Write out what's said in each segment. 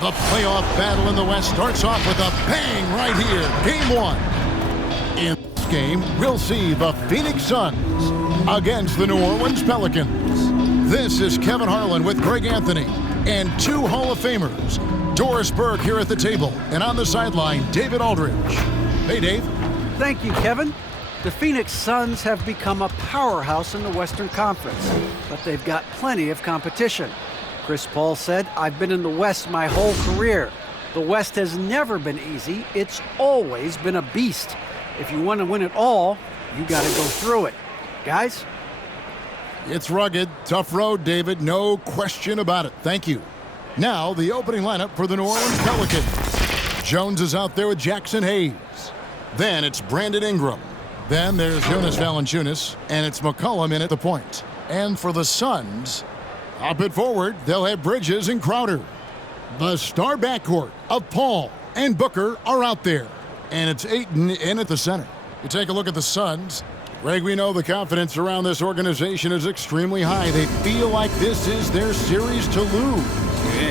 The playoff battle in the West starts off with a bang right here. Game 1. In this game, we'll see the Phoenix Suns against the New Orleans Pelicans. This is Kevin Harlan with Greg Anthony and 2 Hall of Famers. Doris Burke here at the table, and on the sideline, David Aldridge. Hey, Dave. Thank you, Kevin. The Phoenix Suns have become a powerhouse in the Western Conference, but they've got plenty of competition. Chris Paul said, "I've been in the West my whole career. The West has never been easy. It's always been a beast. If you want to win it all, you got to go through it." Guys? It's rugged, tough road, David. No question about it. Thank you. Now, the opening lineup for the New Orleans Pelicans. Jones is out there with Jackson Hayes. Then it's Brandon Ingram. Then there's Jonas Valanciunas, and it's McCollum in at the point. And for the Suns, up and forward, they'll have Bridges and Crowder. The star backcourt of Paul and Booker are out there. And it's Ayton in at the center. You take a look at the Suns. Greg, we know the confidence around this organization is extremely high. They feel like this is their series to lose.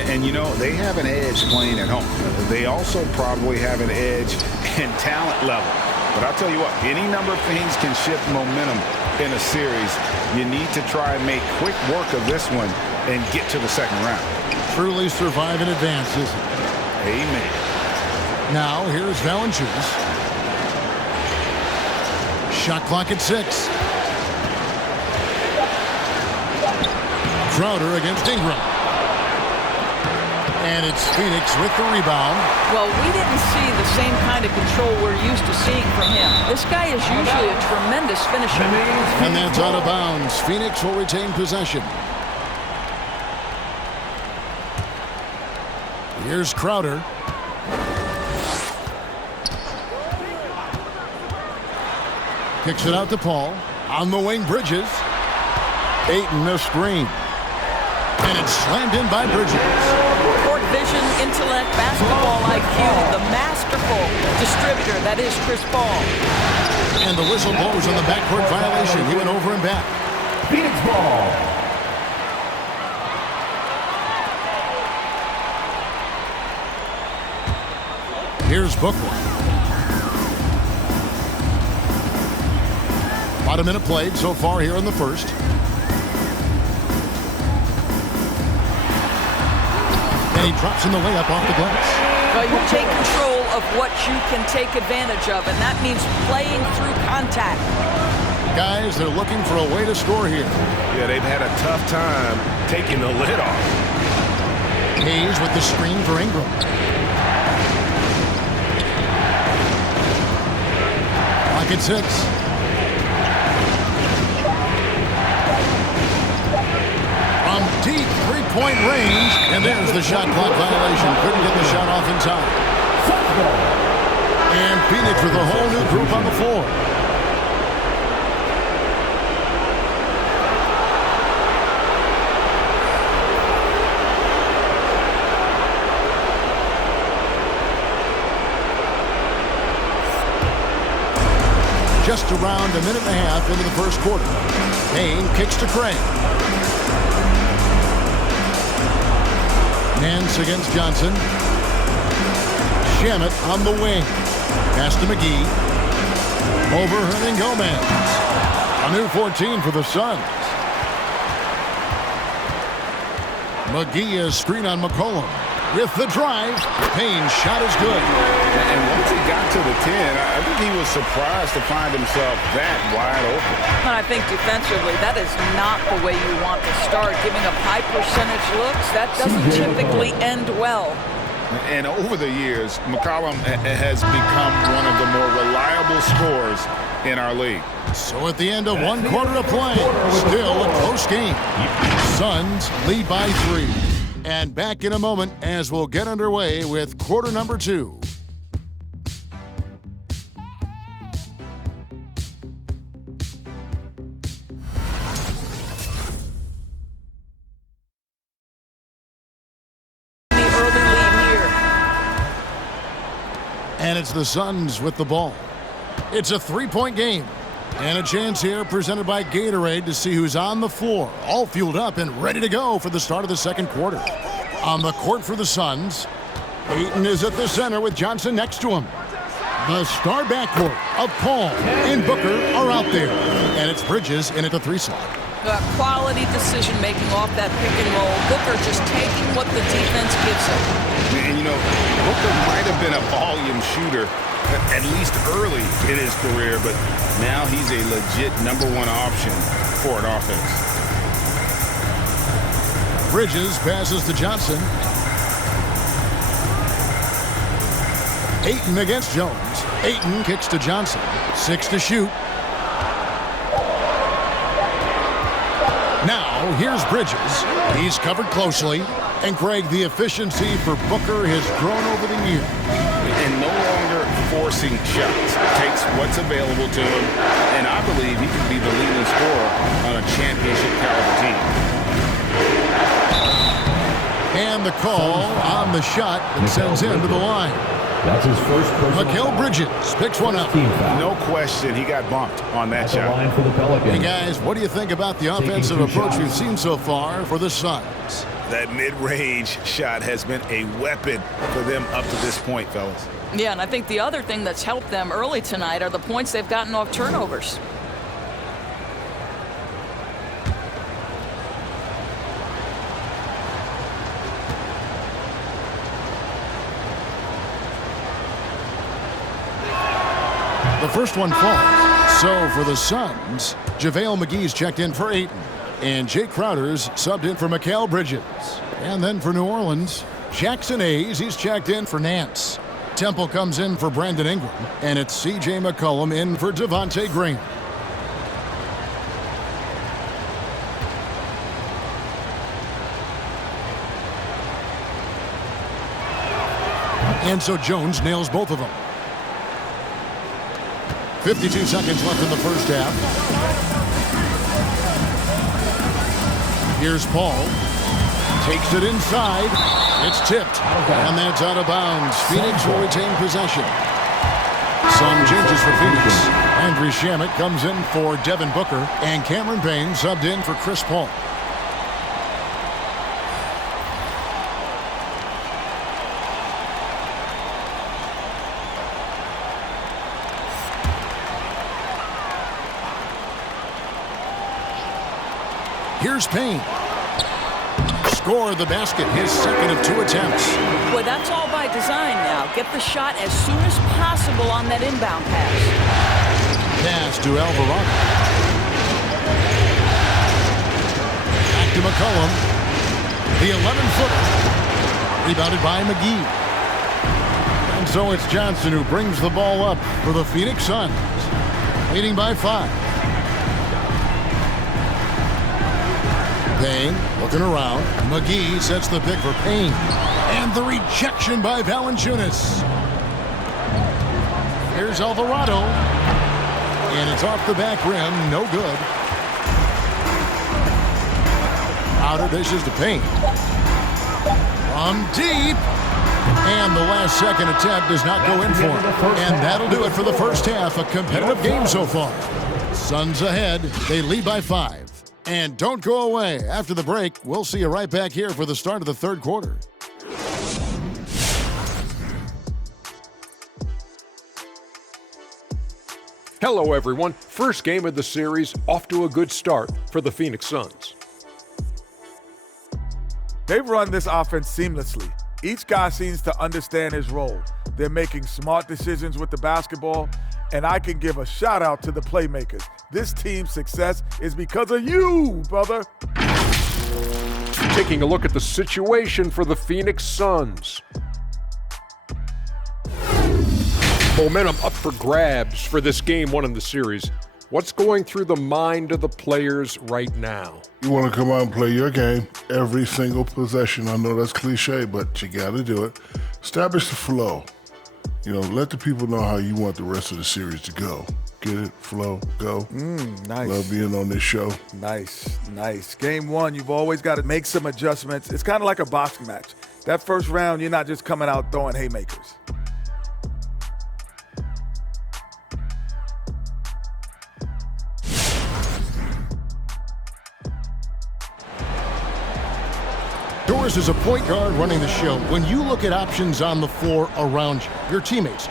And, you know, they have an edge playing at home. They also probably have an edge in talent level. But I'll tell you what, any number of things can shift momentum in a series. You need to try and make quick work of this one and get to the second round. Truly survive in advance, isn't it? Amen. Now, here's Valanciunas. Shot clock at 6. Crowder against Ingram. And it's Phoenix with the rebound. Well, we didn't see the same kind of control we're used to seeing from him. This guy is usually a tremendous finisher. And that's out of bounds. Phoenix will retain possession. Here's Crowder. Kicks it out to Paul. On the wing, Bridges. Ayton, the screen. And it's slammed in by Bridges. Court vision, intellect, basketball IQ, the masterful distributor that is Chris Paul. And the whistle blows on the backcourt violation. He went over and back. Phoenix ball. Here's Booker. About a minute played so far here in the first. And he drops in the layup off the glass. Well, you take control of what you can take advantage of, and that means playing through contact. Guys, they're looking for a way to score here. Yeah, they've had a tough time taking the lid off. Hayes with the screen for Ingram. Clock at 6. From deep three-point range, and there's the shot clock violation. Couldn't get the shot off in time. And Phoenix with a whole new group on the floor. Just around a minute and a half into the first quarter. Payne kicks to Craig. Nance against Johnson. Shamet on the wing. Pass to McGee. Over Hernan-Gomez. A new 14 for the Suns. McGee is screen on McCollum. With the drive, Payne's shot is good. And once he got to the 10, I think he was surprised to find himself that wide open. And I think defensively, that is not the way you want to start. Giving up high percentage looks, that doesn't typically end well. And over the years, McCollum has become one of the more reliable scorers in our league. So at the end of one quarter of play, still a close game. Suns lead by 3. And back in a moment as we'll get underway with quarter number 2. And it's the Suns with the ball. It's a 3-point game. And a chance here presented by Gatorade to see who's on the floor, all fueled up and ready to go for the start of the second quarter. On the court for the Suns, Ayton is at the center with Johnson next to him. The star backcourt of Paul and Booker are out there. And it's Bridges in at the 3 slot. Quality decision-making off that pick and roll. Booker just taking what the defense gives him. And, you know, Booker might have been a volume shooter, at least early in his career, but now he's a legit #1 option for an offense. Bridges passes to Johnson. Ayton against Jones. Ayton kicks to Johnson. 6 to shoot. Now, here's Bridges. He's covered closely. And Greg, the efficiency for Booker has grown over the year. And no longer forcing shots. Takes what's available to him. And I believe he could be the leading scorer on a championship caliber team. And the call on the shot that sends him to the line. That's his first personal. Mikal Bridges picks one up. No question, he got bumped on that shot. Line for the Pelicans. Hey guys, what do you think about the offensive approach we've seen so far for the Suns? That mid-range shot has been a weapon for them up to this point, fellas. Yeah, and I think the other thing that's helped them early tonight are the points they've gotten off turnovers. The first one falls. So for the Suns, JaVale McGee's checked in for Ayton. And Jay Crowder's subbed in for Mikal Bridges. And then for New Orleans, Jackson Hayes, he's checked in for Nance. Temple comes in for Brandon Ingram. And it's C.J. McCollum in for Devontae Graham. And so Jones nails both of them. 52 seconds left in the first half. Here's Paul. Takes it inside. It's tipped. And that's out of bounds. Phoenix will retain possession. Some changes for Phoenix. Andrew Shamet comes in for Devin Booker. And Cameron Payne subbed in for Chris Paul. Here's Payne. Score the basket, his second of 2 attempts. Boy, that's all by design now. Get the shot as soon as possible on that inbound pass. Pass to Alvarado. Back to McCollum. The 11-footer. Rebounded by McGee. And so it's Johnson who brings the ball up for the Phoenix Suns. Leading by 5. Payne looking around. McGee sets the pick for Payne. And the rejection by Valanciunas. Here's Alvarado. And it's off the back rim. No good. Outer dishes to Payne. From deep. And the last second attempt does not go in for him. And that'll do it for the first half. A competitive game so far. Suns ahead. They lead by 5. And don't go away. After the break, we'll see you right back here for the start of the third quarter. Hello, everyone. First game of the series, off to a good start for the Phoenix Suns. They've run this offense seamlessly. Each guy seems to understand his role. They're making smart decisions with the basketball, and I can give a shout out to the playmakers. This team's success is because of you, brother. Taking a look at the situation for the Phoenix Suns. Momentum up for grabs for this game 1 in the series. What's going through the mind of the players right now? You want to come out and play your game every single possession. I know that's cliche, but you got to do it. Establish the flow. You know, let the people know how you want the rest of the series to go. Get it? Flow, go. Nice. Love being on this show. Nice, nice. Game 1, you've always got to make some adjustments. It's kind of like a boxing match. That first round, you're not just coming out throwing haymakers. Chris, as a point guard running the show, when you look at options on the floor around you, your teammates,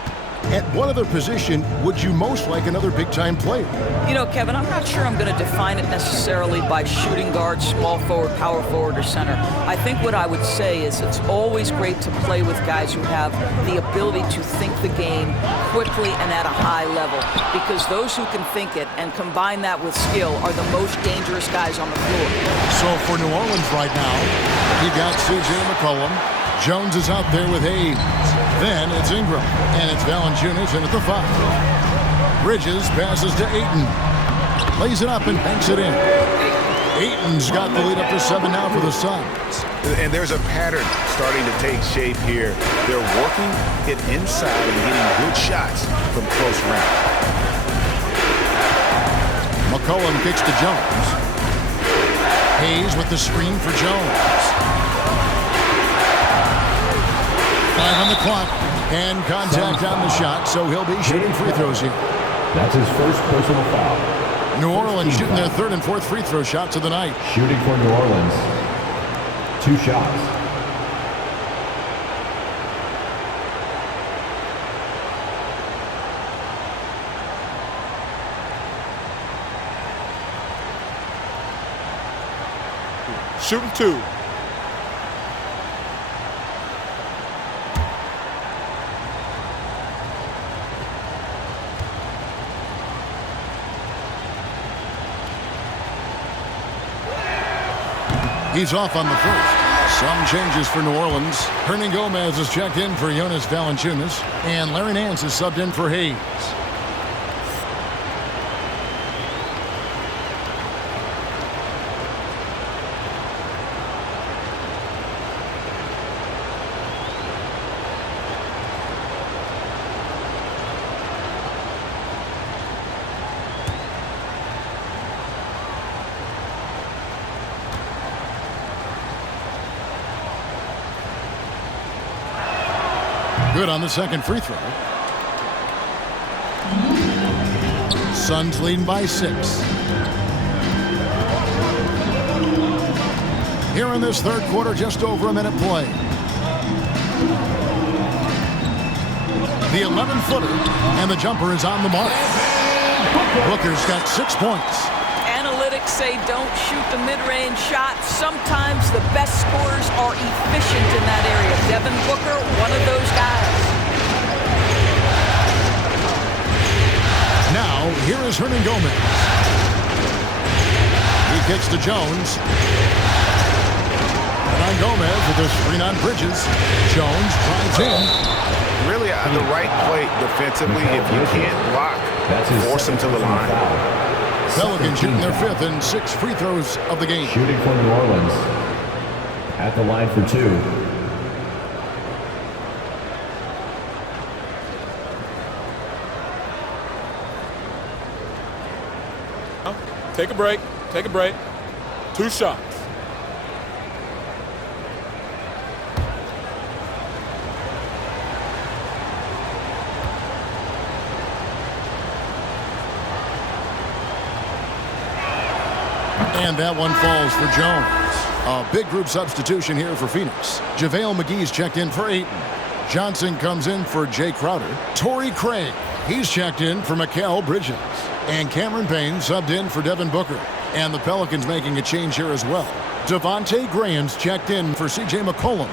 at what other position would you most like another big-time player? You know, Kevin, I'm not sure I'm going to define it necessarily by shooting guard, small forward, power forward, or center. I think what I would say is it's always great to play with guys who have the ability to think the game quickly and at a high level, because those who can think it and combine that with skill are the most dangerous guys on the floor. So for New Orleans right now, you got C.J. McCollum. Jones is out there with Hayes. Then it's Ingram, and it's Valanciunas in at the 5. Bridges passes to Ayton. Lays it up and banks it in. Ayton's got the lead up to 7 now for the Suns. And there's a pattern starting to take shape here. They're working it inside and getting good shots from close range. McCollum kicks to Jones. Hayes with the screen for Jones. 5 on the clock, and contact on the shot, so he'll be shooting free throws here. That's his first personal foul. New Orleans shooting their 3rd and 4th free throw shots of the night. Shooting for New Orleans. 2 shots. Shooting 2. He's off on the first. Some changes for New Orleans. Hernan Gomez is checked in for Jonas Valanciunas, and Larry Nance is subbed in for Hayes. Good on the second free throw. Suns leading by 6. Here in this 3rd quarter, just over a minute play. The 11-footer, and the jumper is on the mark. Booker's got 6 points. Analytics say don't shoot the mid-range shot. Sometimes the best scorers are efficient in that area. Devin Booker, one of those guys. Now, here is Hernan Gomez. He kicks to Jones. And on Gomez with a screen on Bridges. Jones drives in. Really the right play defensively. If you can't block, force him to the line. Pelicans shooting their 5th and 6th free throws of the game. Shooting for New Orleans. At the line for 2. Take a break. Take a break. 2 shots. And that one falls for Jones. A big group substitution here for Phoenix. JaVale McGee's checked in for Ayton. Johnson comes in for Jay Crowder. Torrey Craig, he's checked in for Mikal Bridges. And Cameron Payne subbed in for Devin Booker. And the Pelicans making a change here as well. Devontae Graham's checked in for C.J. McCollum.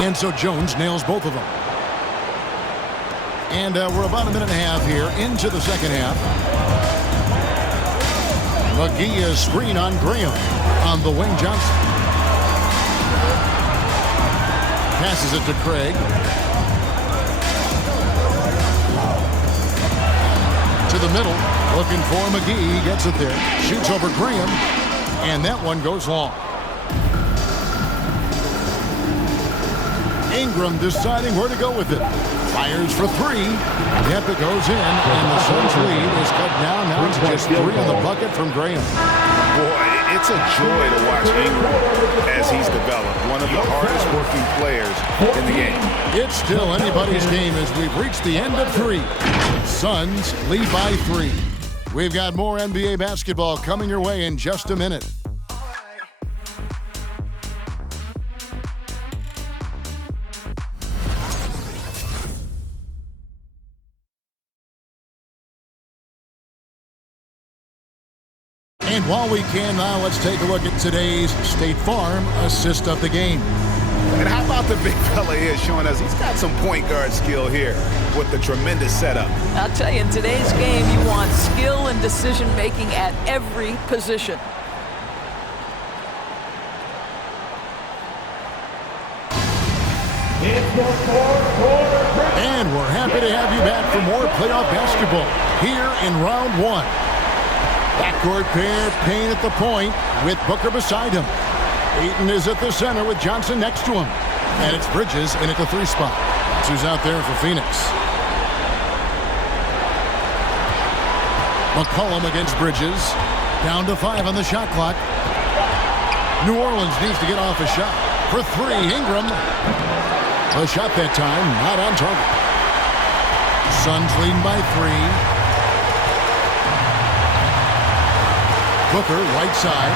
And so Jones nails both of them. And we're about a minute and a half here into the second half. McGee is screen on Graham on the wing. Johnson passes it to Craig. To the middle, looking for McGee. He gets it there. Shoots over Graham, and that one goes long. Ingram deciding where to go with it. Fires for three. Yep, it goes in, and the Suns' lead is cut down now to just 3 on the bucket from Graham. Boy, it's a joy to watch Ingram as he's developed. One of the hardest working players in the game. It's still anybody's game as we've reached the end of 3. Suns lead by 3. We've got more NBA basketball coming your way in just a minute. And while we can now, let's take a look at today's State Farm assist of the game. And how about the big fella here showing us he's got some point guard skill here with the tremendous setup. I'll tell you, in today's game, you want skill and decision-making at every position. And we're happy to have you back for more playoff basketball here in round 1. Backcourt pair, Payne at the point with Booker beside him. Ayton is at the center with Johnson next to him. And it's Bridges in at the 3 spot. That's who's out there for Phoenix. McCollum against Bridges. Down to 5 on the shot clock. New Orleans needs to get off a shot. For 3, Ingram. A shot that time, not on target. Suns leading by 3. Booker, right side,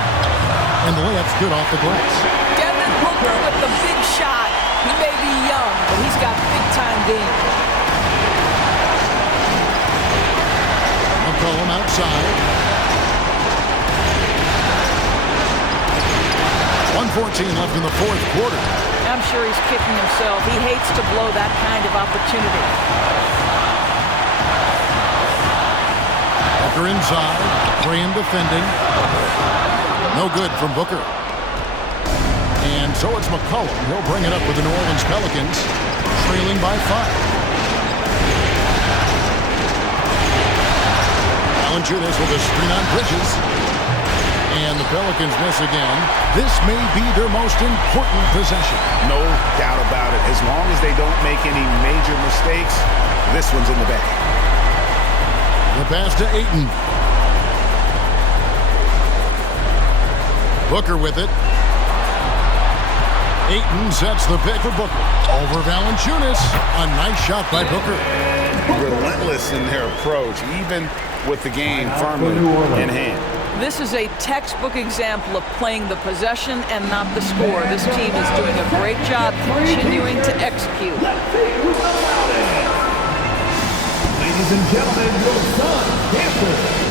and the layup's good off the glass. Devin Booker with the big shot. He may be young, but he's got big-time game. McCollum outside. 1:14 left in the 4th quarter. I'm sure he's kicking himself. He hates to blow that kind of opportunity. Booker inside. Graham defending. No good from Booker. And so it's McCollum. He'll bring it up with the New Orleans Pelicans, trailing by 5. Ballinger with a screen on Bridges. And the Pelicans miss again. This may be their most important possession. No doubt about it. As long as they don't make any major mistakes, this one's in the bag. The pass to Ayton. Booker with it. Ayton sets the pick for Booker. Over Valanciunas. A nice shot by Booker. Relentless in their approach, even with the game firmly in hand. This is a textbook example of playing the possession and not the score. This team is doing a great job continuing to execute. Ladies and gentlemen, your son, Stanford.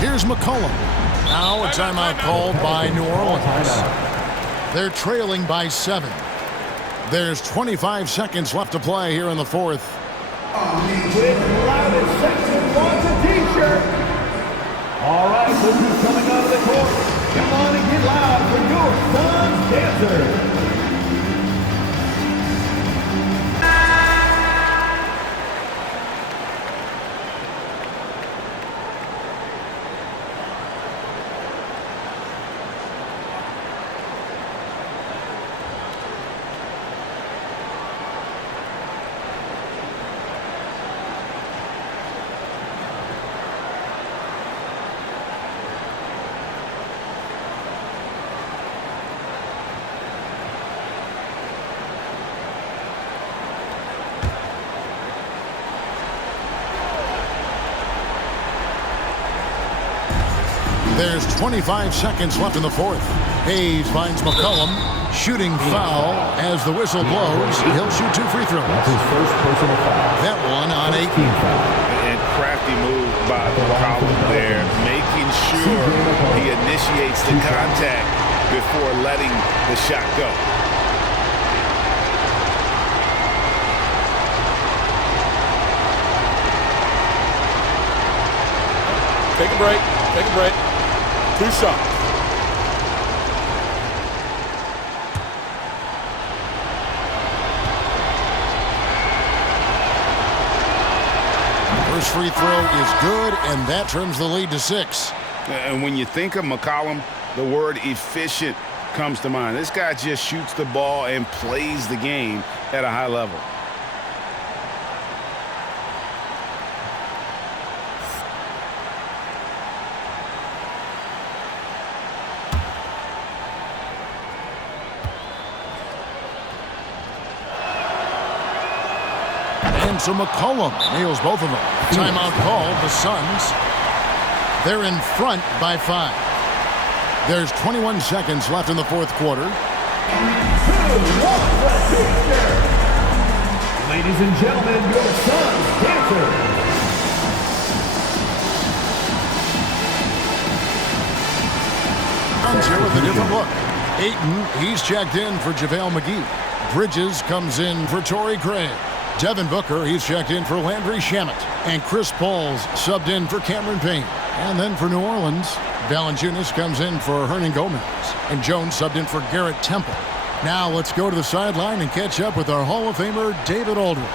Here's McCollum. Now a timeout called by New Orleans. They're trailing by 7. There's 25 seconds left to play here in the 4th. All right, so who's coming out of the court? Come on and get loud for your son's dancer. There's 25 seconds left in the 4th. Hayes finds McCollum. Shooting foul as the whistle blows. He'll shoot 2 free throws. That's his first personal foul. That one on 8. And crafty move by McCollum there, making sure he initiates the contact before letting the shot go. Take a break. Take a break. 2 shots. First free throw is good, and that trims the lead to 6. And when you think of McCollum, the word efficient comes to mind. This guy just shoots the ball and plays the game at a high level. And so McCollum nails both of them. Timeout called. The Suns, they're in front by 5. There's 21 seconds left in the fourth quarter. Ladies and gentlemen, your Suns dancer. Suns here with a different look. Ayton, he's checked in for JaVale McGee. Bridges comes in for Torrey Craig. Devin Booker, he's checked in for Landry Shamet. And Chris Paul's subbed in for Cameron Payne. And then for New Orleans, Valanciunas comes in for Hernan Gomez. And Jones subbed in for Garrett Temple. Now let's go to the sideline and catch up with our Hall of Famer, David Aldridge.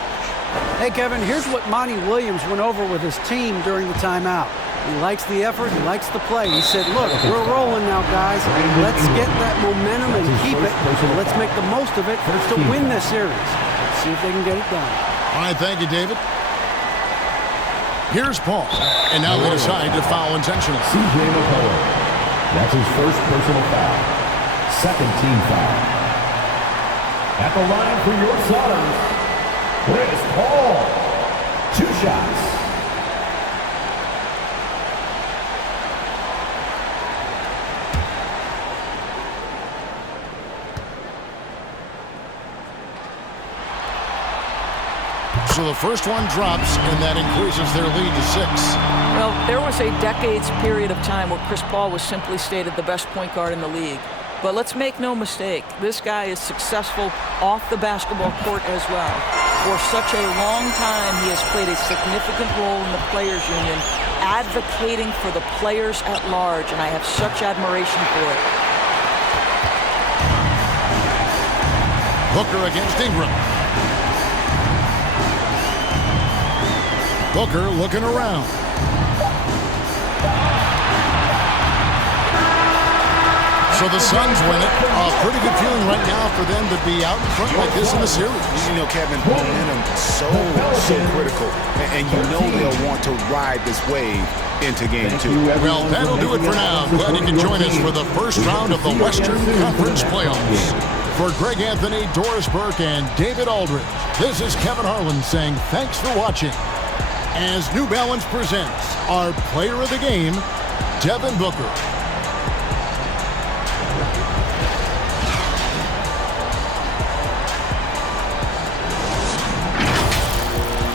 Hey, Kevin, here's what Monty Williams went over with his team during the timeout. He likes the effort. He likes the play. He said, look, we're rolling now, guys. Let's get that momentum and keep it. Let's make the most of it to win this series. See if they can get it done. All right, thank you, David. Here's Paul. And now they decide to foul intentionally. C.J. McCollum. That's his first personal foul. Second team foul. At the line for your Suns, Chris Paul. 2 shots. So the first one drops, and that increases their lead to 6. Well, there was a decades period of time where Chris Paul was simply stated the best point guard in the league. But let's make no mistake, this guy is successful off the basketball court as well. For such a long time, he has played a significant role in the players' union, advocating for the players at large, and I have such admiration for it. Booker against Ingram. Booker looking around. So the Suns win it. A pretty good feeling right now for them to be out in front like this in the series. You know, Kevin, momentum so critical. And you know they'll want to ride this wave into game 2. Well, that'll do it for now. Glad you could join us for the first round of the Western Conference Playoffs. For Greg Anthony, Doris Burke, and David Aldridge, this is Kevin Harlan saying thanks for watching. As New Balance presents our player of the game, Devin Booker.